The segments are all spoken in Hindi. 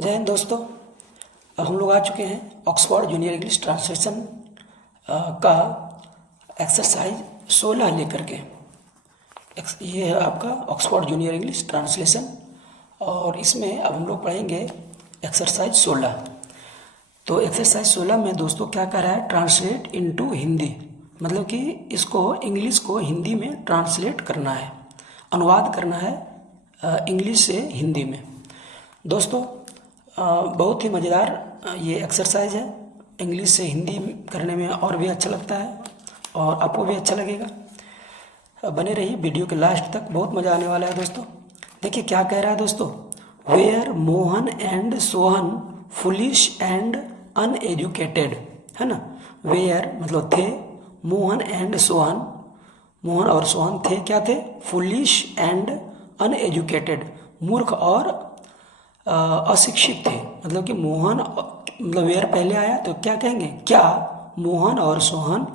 जय हिंद दोस्तों। अब हम लोग आ चुके हैं ऑक्सफोर्ड जूनियर इंग्लिश ट्रांसलेशन का एक्सरसाइज 16 लेकर के। ये है आपका ऑक्सफोर्ड जूनियर इंग्लिश ट्रांसलेशन और इसमें अब हम लोग पढ़ेंगे एक्सरसाइज 16। तो एक्सरसाइज 16 में दोस्तों क्या कर रहा है, ट्रांसलेट इनटू हिंदी, मतलब कि इसको इंग्लिश को हिंदी में ट्रांसलेट करना है, अनुवाद करना है इंग्लिश से हिंदी में। दोस्तों बहुत ही मज़ेदार ये एक्सरसाइज है, इंग्लिश से हिंदी करने में और भी अच्छा लगता है और आपको भी अच्छा लगेगा। बने रहिए वीडियो के लास्ट तक, बहुत मज़ा आने वाला है दोस्तों। देखिए क्या कह रहा है दोस्तों, where Mohan and Sohan foolish and uneducated, है ना। वेयर मतलब थे, मोहन एंड सोहन, मोहन और सोहन थे, क्या थे, फुलिश एंड अनएजुकेटेड, मूर्ख और अशिक्षित थे। मतलब कि मोहन मतलब वेयर पहले आया तो क्या कहेंगे, क्या मोहन और सोहन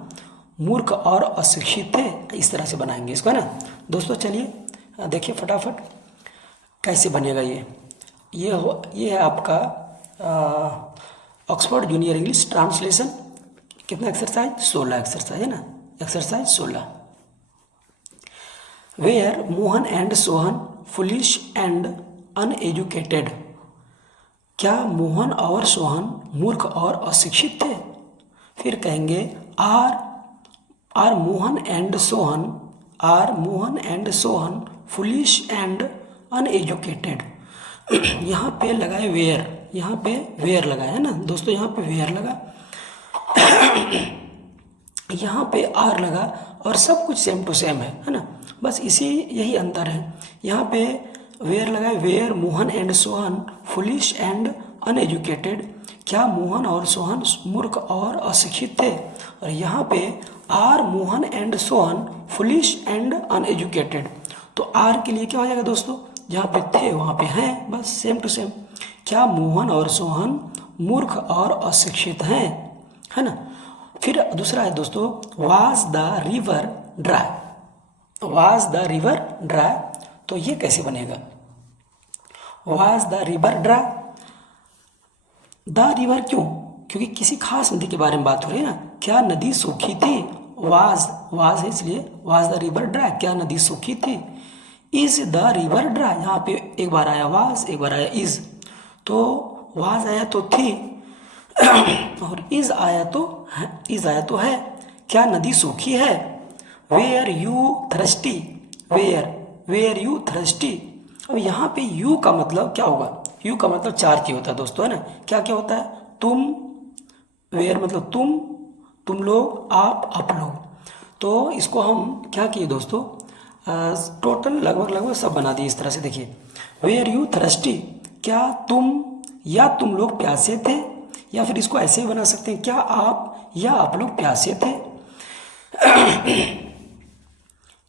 मूर्ख और अशिक्षित थे, इस तरह से बनाएंगे इसको, है ना दोस्तों। चलिए देखिए फटाफट कैसे बनेगा ये है आपका ऑक्सफोर्ड जूनियर इंग्लिश ट्रांसलेशन। कितना एक्सरसाइज, 16 एक्सरसाइज, है ना, exercise 16। Where Mohan and Sohan foolish and uneducated, क्या मोहन और सोहन मूर्ख और अशिक्षित थे। फिर कहेंगे are Mohan and Sohan, are Mohan and Sohan foolish and uneducated. यहाँ पे लगाए वेयर, यहाँ पे वेयर लगा है ना दोस्तों, यहाँ पे वेयर लगा, यहाँ पे आर लगा और सब कुछ सेम टू सेम है ना, बस यही अंतर है। यहाँ पे वेयर लगा, were Mohan and Sohan foolish and uneducated, क्या मोहन और सोहन मूर्ख और अशिक्षित थे। और यहाँ पे are Mohan and Sohan foolish and uneducated, तो आर के लिए क्या हो जाएगा दोस्तों, जहाँ पे थे वहाँ पे हैं, बस सेम टू सेम। क्या मोहन और सोहन मूर्ख और अशिक्षित हैं, है ना। फिर दूसरा है दोस्तों, was the river dry, was the river dry, तो ये कैसे बनेगा, was the river dry, the river क्यों, क्योंकि किसी खास नदी के बारे में बात हो रही है ना, क्या नदी सूखी थी, वाज है इसलिए वाज द रिवर ड्राई, क्या नदी सूखी थी। इज द रिवर ड्राई, यहाँ पे एक बार आया वाज, एक बार आया इज, तो वाज आया तो थी और इज आया तो है, क्या नदी सूखी है। Were you thirsty, were you thirsty, अब यहाँ पे यू का मतलब क्या होगा, यू का मतलब चार चीज होता है दोस्तों, है ना। क्या क्या होता है, तुम, वेयर मतलब तुम लोग, आप लोग, तो इसको हम क्या किए दोस्तों, टोटल लगभग सब बना दिए इस तरह से। देखिए वेयर यू थर्स्टी, क्या तुम लोग प्यासे थे, या फिर इसको ऐसे भी बना सकते हैं, क्या आप लोग प्यासे थे।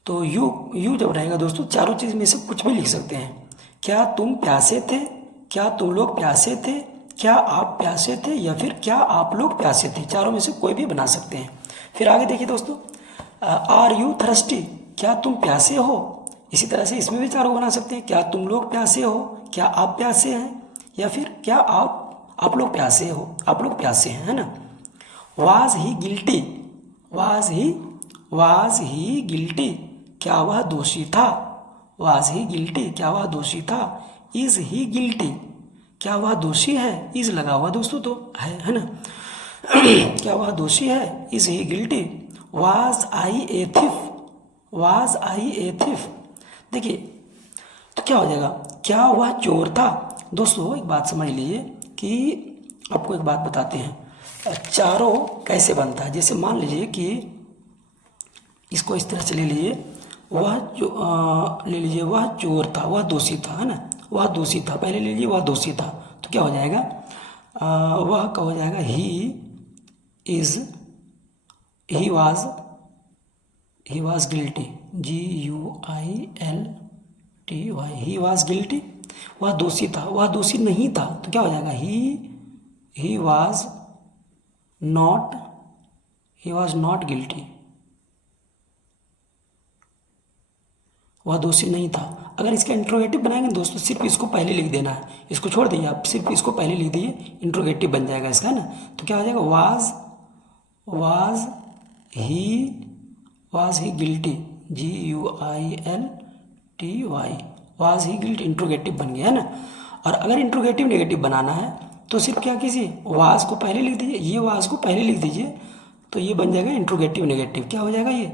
तो यू जब रहेगा दोस्तों, चारों चीज में से कुछ भी लिख सकते हैं, क्या तुम प्यासे थे, क्या तुम लोग प्यासे थे, क्या आप प्यासे थे, या फिर क्या आप लोग प्यासे थे, चारों में से कोई भी बना सकते हैं। फिर आगे देखिए दोस्तों, आर यू थर्स्टी, क्या तुम प्यासे हो, इसी तरह से इसमें भी चारों बना सकते हैं, क्या तुम लोग प्यासे हो, क्या आप प्यासे हैं, या फिर क्या आप लोग प्यासे हो, आप लोग प्यासे हैं, है ना। Was he guilty, was he guilty, क्या वह दोषी था, वाज ही गिल्टी, क्या वह दोषी था। इज ही गिल्टी, क्या वह दोषी है, इज लगा हुआ दोस्तों तो है ना। क्या वह दोषी है, is he guilty. Was I A thief, was I A thief, देखिए तो क्या हो जाएगा, क्या वह चोर था। दोस्तों एक बात समझ लीजिए कि आपको एक बात बताते हैं, चारों कैसे बनता है। जैसे मान लीजिए कि इसको इस तरह से ले लीजिए, ले लीजिए वह चोर था, वह दोषी था, है ना, वह दोषी था, पहले ले लीजिए वह दोषी था, तो क्या हो जाएगा, वह का हो जाएगा he was guilty, GUILTY, he was guilty, वह दोषी था, वह दोषी नहीं था, तो क्या हो जाएगा, ही वाज नॉट गिल्टी, वह दोषी नहीं था। अगर इसका इंट्रोगेटिव बनाएंगे दोस्तों, सिर्फ इसको पहले लिख देना है, इसको छोड़ दीजिए आप, सिर्फ इसको पहले लिख दीजिए, इंट्रोगेटिव बन जाएगा इसका, है ना। तो क्या हो जाएगा, was he guilty, GUILTY, was he guilty, interrogative बन गया, है ना। और अगर इंट्रोगेटिव नेगेटिव बनाना है तो सिर्फ क्या कीजिए, वाज को पहले लिख दीजिए, ये वाज को पहले लिख दीजिए, तो ये बन जाएगा इंट्रोगेटिव नेगेटिव। क्या हो जाएगा ये,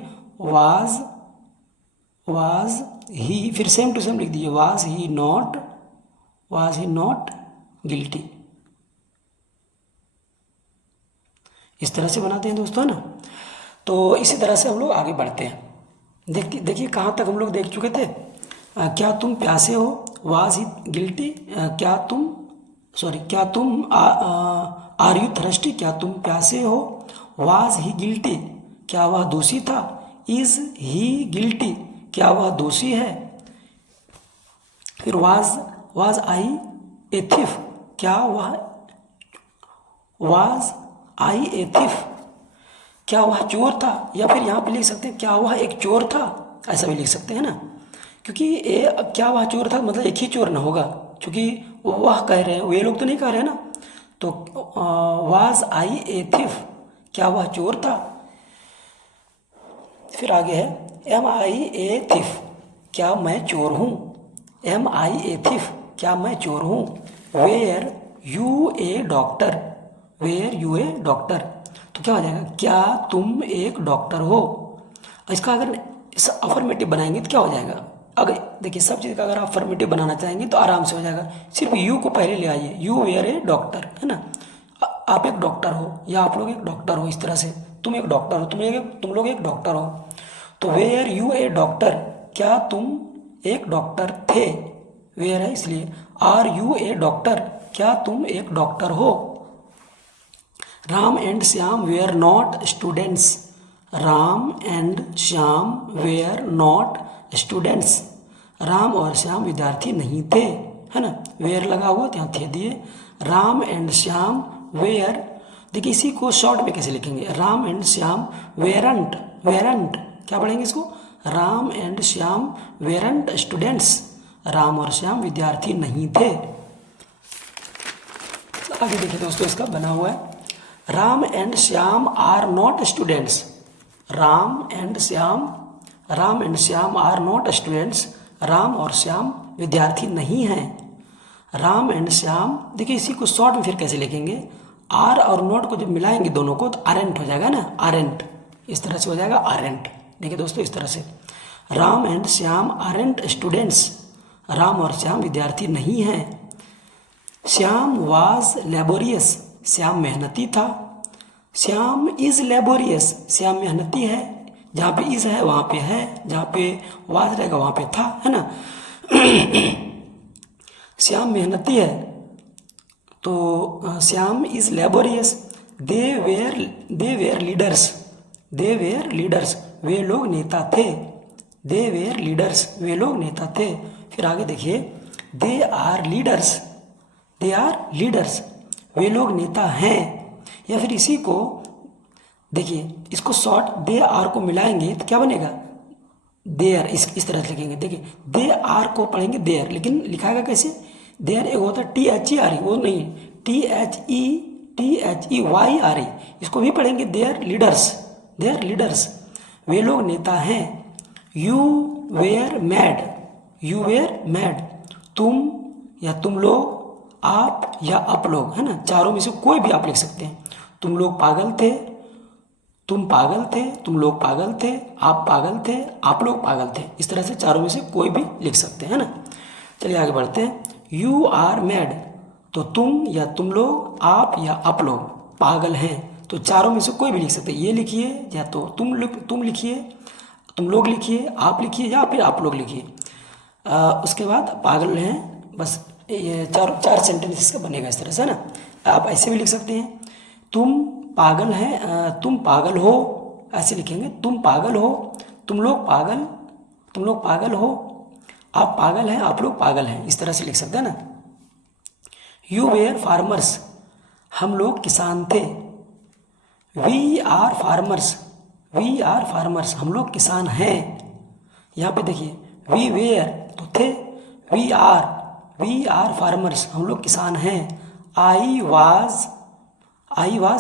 वाज ही, फिर सेम टू सेम लिख दीजिए, वाज ही नॉट गिल्टी। इस तरह से बनाते हैं दोस्तों, है ना। तो इसी तरह से हम लोग आगे बढ़ते हैं। देखिए कहाँ तक हम लोग देख चुके थे। क्या तुम प्यासे हो, वाज ही गिल्टी। क्या तुम आर यू थर्स्टी, क्या तुम प्यासे हो, वाज ही गिल्टी, क्या वह दोषी था, इज ही गिल्टी, क्या वह दोषी है। फिर वाज आई ए थिफ, क्या वाज आई ए थिफ, क्या वह चोर था। या फिर यहाँ पे लिख सकते हैं क्या वह एक चोर था, ऐसा भी लिख सकते हैं ना, क्योंकि क्या वह चोर था मतलब एक ही चोर ना होगा, क्योंकि वह कह रहे हैं, वे लोग तो नहीं कह रहे हैं ना। तो वाज आई ए थिफ, क्या वह चोर था। फिर आगे है एम आई ए थिफ, क्या मैं चोर हूँ। एम आई ए थिफ, क्या मैं चोर हूँ। Were you a doctor, were you a doctor, तो क्या हो जाएगा, क्या तुम एक डॉक्टर हो। इसका अगर अफर्मेटिव बनाएंगे तो क्या हो जाएगा, अगर देखिए सब चीज़ का अगर आप अफर्मेटिव बनाना चाहेंगे तो आराम से हो जाएगा, सिर्फ यू को पहले ले आइए, यू वेयर ए डॉक्टर, है ना। आप एक डॉक्टर हो या आप लोग एक डॉक्टर हो, इस तरह से तुम एक डॉक्टर हो, तुम लोग एक डॉक्टर हो। तो वेयर यू ए डॉक्टर, क्या तुम एक डॉक्टर थे, वेयर है इसलिए। आर यू ए डॉक्टर, क्या तुम एक डॉक्टर हो। Ram and Shyam were not students, Ram and Shyam were not students, Ram और श्याम विद्यार्थी नहीं थे, है ना। वेयर लगा हुआ तो यहाँ थे दिए। राम एंड श्याम वेयर, देखिए इसी को शॉर्ट में कैसे लिखेंगे, राम एंड श्याम वेरंट, क्या पढ़ेंगे इसको, राम एंड श्याम वेरंट स्टूडेंट्स, राम और श्याम विद्यार्थी नहीं थे। आगे देखिए दोस्तों इसका बना हुआ है, Ram and Shyam are not students, Ram and Shyam are not students, Ram और श्याम विद्यार्थी नहीं हैं। राम एंड श्याम, देखिए इसी को शॉर्ट में फिर कैसे लिखेंगे, आर और नॉट को जब मिलाएंगे दोनों को तो आरेंट हो जाएगा ना, आरेंट, इस तरह से हो जाएगा आरेंट। देखिए दोस्तों इस तरह से, Ram and Shyam aren't students, Ram और श्याम विद्यार्थी नहीं हैं। श्याम वाज लेबोरियस, श्याम मेहनती था। श्याम इज लेबोरियस, श्याम मेहनती है, जहाँ पे इज है वहाँ पे है, जहाँ पे वाज रहेगा वहाँ पे था, है ना। श्याम मेहनती है, तो Shyam is laborious. They were leaders, वे लोग नेता थे। दे वेयर लीडर्स, वे लोग नेता थे। फिर आगे देखिए, दे आर लीडर्स, वे लोग नेता हैं। या फिर इसी को देखिए, इसको शॉर्ट दे आर को मिलाएंगे तो क्या बनेगा, देयर, इस तरह से लिखेंगे। देखिए दे आर को पढ़ेंगे देयर, लेकिन लिखाएगा कैसे, देयर एक होता है THERE, वो नहीं, THEYRE, इसको भी पढ़ेंगे देयर लीडर्स, वे लोग नेता हैं। यू वेयर मैड, तुम या तुम लोग, आप या आप लोग, है ना, चारों में से कोई भी आप लिख सकते हैं। तुम लोग पागल थे, तुम पागल थे, तुम लोग पागल थे, आप पागल थे, आप लोग पागल थे, इस तरह से चारों में से कोई भी लिख सकते हैं ना। चलिए आगे बढ़ते हैं। यू आर मैड, तो तुम या तुम लोग, आप या आप लोग पागल हैं, तो चारों में से कोई भी लिख सकते हैं। ये लिखिए या तो तुम लिखिए, तुम लोग लिखिए, आप लिखिए, या फिर आप लोग लिखिए। उसके बाद पागल हैं, बस ये चार सेंटेंस का बनेगा इस तरह से, ना। आप ऐसे भी लिख सकते हैं, तुम पागल हैं, तुम पागल हो, ऐसे लिखेंगे, तुम पागल हो, तुम लोग पागल हो, आप पागल हैं, आप लोग पागल हैं, इस तरह से लिख सकते हैं ना। यू वेयर फार्मर्स, हम लोग किसान थे। वी आर फार्मर्स, हम लोग किसान हैं। यहाँ पे देखिए, वी वेयर तो थे, वी आर फार्मर्स हम लोग किसान हैं, आई वाज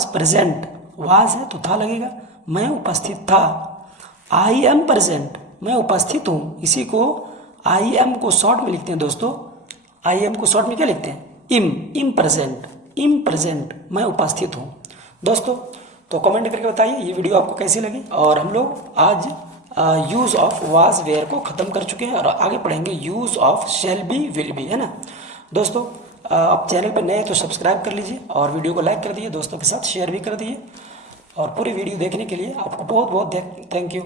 प्रेजेंट, वाज है तो था लगेगा, मैं उपस्थित था, आई एम प्रेजेंट मैं उपस्थित हूँ, इसी को आई एम को शॉर्ट में लिखते हैं दोस्तों, आई एम को शॉर्ट में क्या लिखते हैं, इम प्रेजेंट मैं उपस्थित हूँ। दोस्तों तो कमेंट करके बताइए ये वीडियो आपको कैसी लगी, और हम लोग आज यूज़ ऑफ वाज वेयर को ख़त्म कर चुके हैं और आगे पढ़ेंगे use of shall be will be, है ना। दोस्तों आप चैनल पर नए तो सब्सक्राइब कर लीजिए और वीडियो को लाइक कर दीजिए, दोस्तों के साथ शेयर भी कर दीजिए, और पूरी वीडियो देखने के लिए आपको बहुत बहुत थैंक यू।